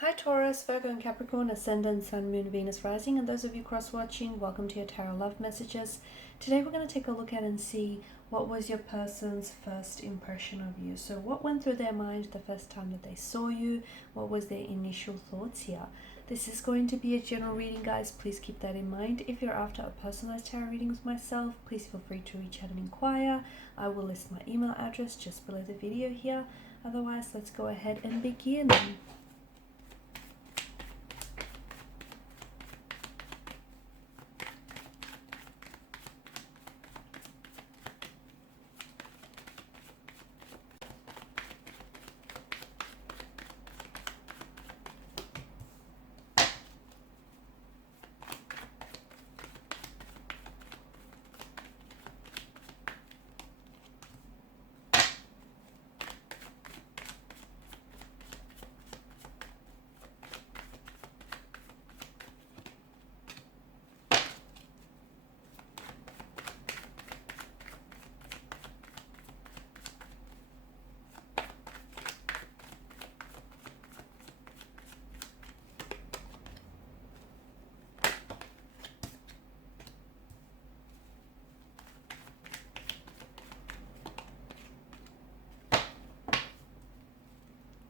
Hi Taurus, Virgo and Capricorn, Ascendant, Sun, Moon, Venus, Rising, and those of you cross-watching, welcome to your Tarot Love Messages. Today we're going to take a look at and see what was your person's first impression of you. So what went through their mind the first time that they saw you? What was their initial thoughts here? This is going to be a general reading, guys. Please keep that in mind. If you're after a personalized tarot reading with myself, please feel free to reach out and inquire. I will list my email address just below the video here. Otherwise, let's go ahead and begin.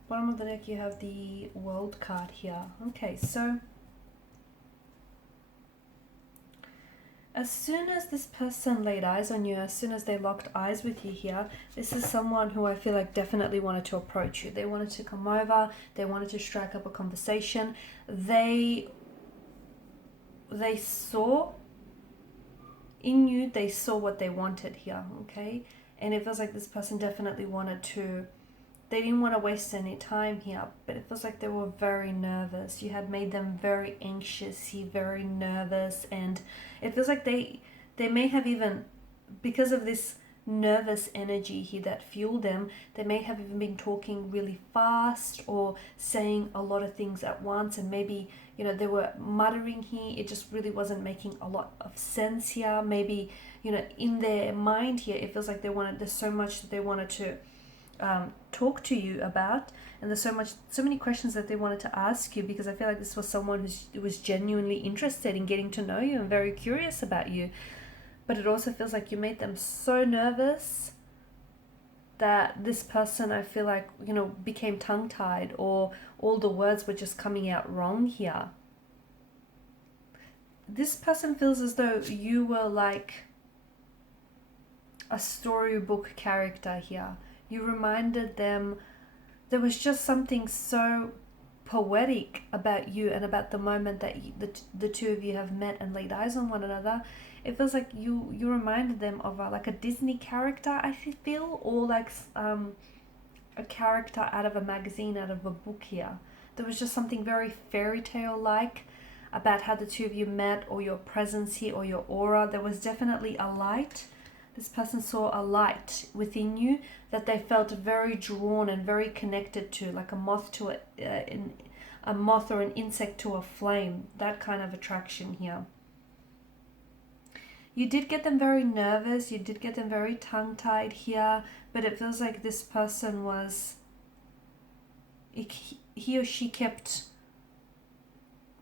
Bottom of the deck, you have the World card here. Okay, so as soon as this person laid eyes on you, as soon as they locked eyes with you here, this is someone who I feel like definitely wanted to approach you. They wanted to come over, they wanted to strike up a conversation. They saw in you, they saw what they wanted here, okay? And it feels like this person definitely wanted to, they didn't want to waste any time here, but it feels like they were very nervous. You had made them very anxious, very nervous, and it feels like they may have even, because of this nervous energy here that fueled them, they may have even been talking really fast or saying a lot of things at once, and maybe, you know, they were muttering here. It just really wasn't making a lot of sense here. Maybe, you know, in their mind here, it feels like there's so much that they wanted to talk to you about, and there's so many questions that they wanted to ask you, because I feel like this was someone who was genuinely interested in getting to know you and very curious about you. But it also feels like you made them so nervous that this person, I feel like, you know, became tongue-tied, or all the words were just coming out wrong here. This person feels as though you were like a storybook character here. You reminded them, there was just something so poetic about you and about the moment that the two of you have met and laid eyes on one another. It feels like you reminded them of like a Disney character, I feel, or like a character out of a magazine, out of a book here. There was just something very fairy tale like about how the two of you met, or your presence here, or your aura. There was definitely a light. This person saw a light within you that they felt very drawn and very connected to, like a moth to a moth or an insect to a flame, that kind of attraction here. You did get them very nervous, you did get them very tongue-tied here, but it feels like this person was, he or she kept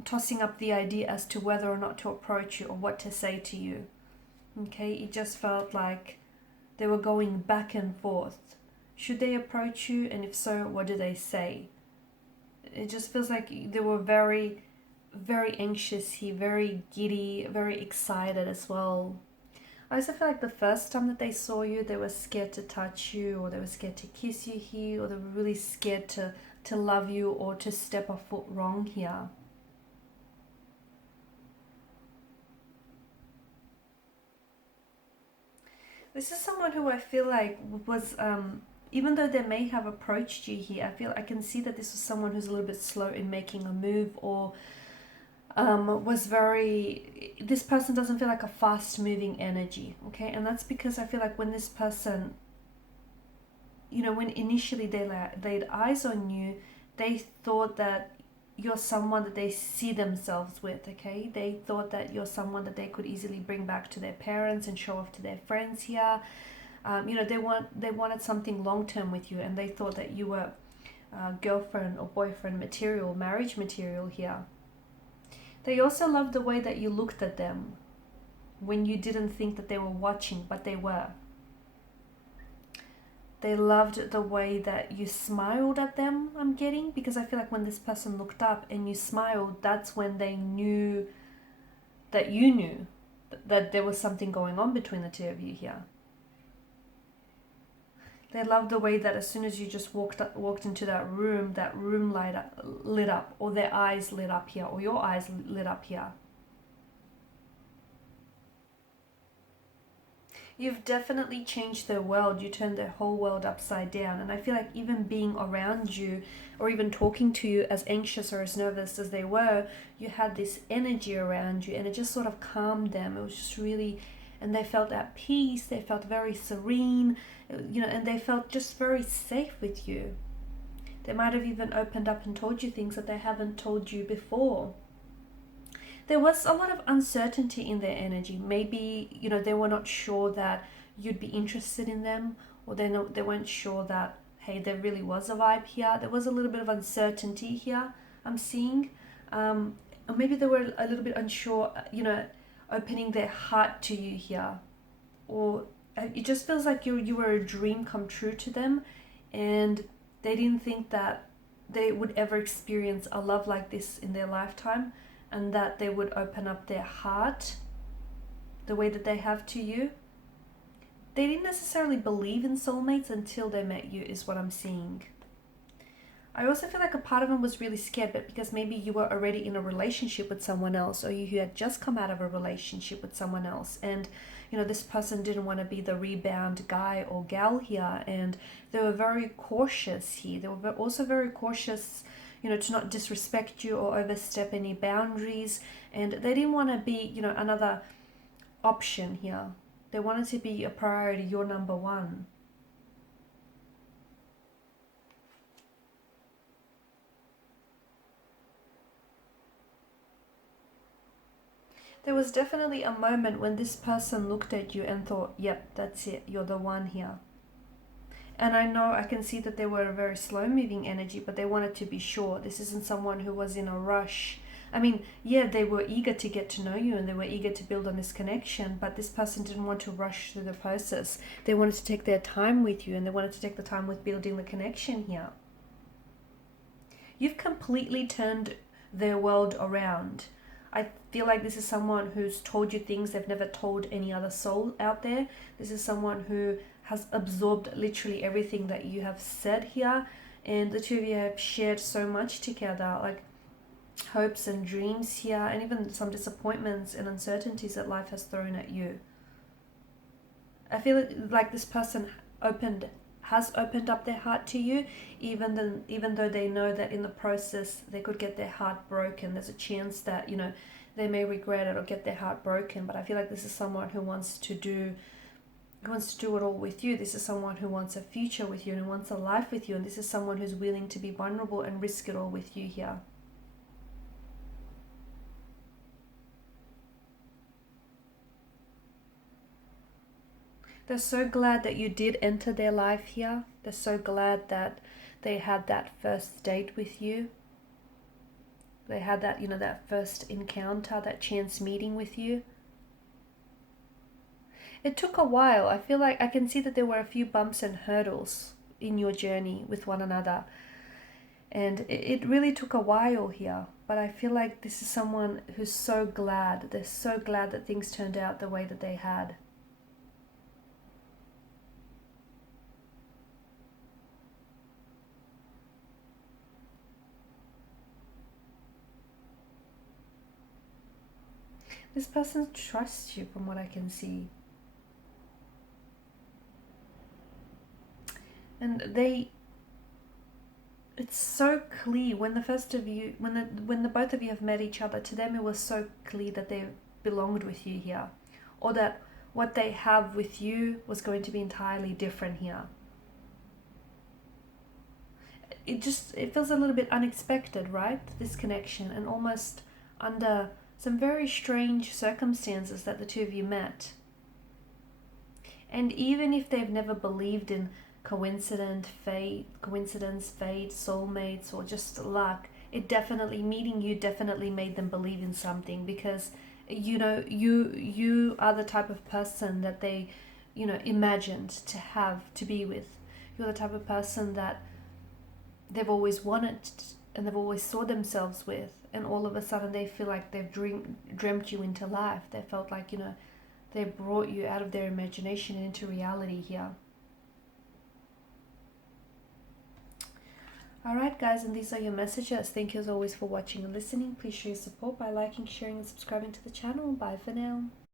tossing up the idea as to whether or not to approach you or what to say to you. Okay, it just felt like they were going back and forth. Should they approach you? And if so, what do they say? It just feels like they were very, very anxious here, very giddy, very excited as well. I also feel like the first time that they saw you, they were scared to touch you, or they were scared to kiss you here, or they were really scared to love you, or to step a foot wrong here. This is someone who I feel like was, even though they may have approached you here, I can see that this was someone who's a little bit slow in making a move, or this person doesn't feel like a fast moving energy, okay? And that's because I feel like when this person, you know, when initially they laid eyes on you, they thought that you're someone that they see themselves with, okay? They thought that you're someone that they could easily bring back to their parents and show off to their friends here. You know, they wanted something long-term with you, and they thought that you were girlfriend or boyfriend material, marriage material here. They also love the way that you looked at them when you didn't think that they were watching, but they were. They loved the way that you smiled at them, I'm getting, because I feel like when this person looked up and you smiled, that's when they knew that you knew that there was something going on between the two of you here. They loved the way that as soon as you just walked into that room lit up, or their eyes lit up here, or your eyes lit up here. You've definitely changed their world. You turned their whole world upside down. And I feel like even being around you or even talking to you, as anxious or as nervous as they were, you had this energy around you and it just sort of calmed them. It was just really, and they felt at peace. They felt very serene, and they felt just very safe with you. They might have even opened up and told you things that they haven't told you before. There was a lot of uncertainty in their energy. Maybe, they were not sure that you'd be interested in them, or they weren't sure that, hey, there really was a vibe here. There was a little bit of uncertainty here, I'm seeing. Or maybe they were a little bit unsure, opening their heart to you here. Or it just feels like you were a dream come true to them, and they didn't think that they would ever experience a love like this in their lifetime, and that they would open up their heart the way that they have to you. They didn't necessarily believe in soulmates until they met you, is what I'm seeing. I also feel like a part of them was really scared, but because maybe you were already in a relationship with someone else, or you had just come out of a relationship with someone else, and this person didn't want to be the rebound guy or gal here, and they were very cautious here. They were also very cautious to not disrespect you or overstep any boundaries. And they didn't want to be, another option here. They wanted to be a priority, your number one. There was definitely a moment when this person looked at you and thought, yep, that's it, you're the one here. And I can see that they were a very slow moving energy, but they wanted to be sure. This isn't someone who was in a rush. I mean, yeah, they were eager to get to know you and they were eager to build on this connection, but this person didn't want to rush through the process. They wanted to take their time with you, and they wanted to take the time with building the connection here. You've completely turned their world around. I feel like this is someone who's told you things they've never told any other soul out there. This is someone who has absorbed literally everything that you have said here, and the two of you have shared so much together, like hopes and dreams here, and even some disappointments and uncertainties that life has thrown at you. I feel like this person has opened up their heart to you, even though they know that in the process they could get their heart broken. There's a chance that they may regret it or get their heart broken. But I feel like this is someone who wants to do it all with you. This is someone who wants a future with you and who wants a life with you, and this is someone who's willing to be vulnerable and risk it all with you here. They're so glad that you did enter their life here. They're so glad that they had that first date with you. They had that, that first encounter, that chance meeting with you. It took a while. I feel like I can see that there were a few bumps and hurdles in your journey with one another. And it really took a while here. But I feel like this is someone who's so glad. They're so glad that things turned out the way that they had. This person trusts you from what I can see. And it's so clear when the both of you have met each other, to them it was so clear that they belonged with you here, or that what they have with you was going to be entirely different here. It feels a little bit unexpected, right? This connection, and almost under some very strange circumstances that the two of you met. And even if they've never believed in coincidence, fate, soulmates, or just luck. It definitely, meeting you definitely made them believe in something, because you know, you are the type of person that they, you know, imagined to have, to be with. You're the type of person that they've always wanted and they've always saw themselves with, and all of a sudden they feel like they've dreamt you into life. They felt like, you know, they brought you out of their imagination into reality here. Alright guys, and these are your messages. Thank you as always for watching and listening. Please show your support by liking, sharing and subscribing to the channel. Bye for now.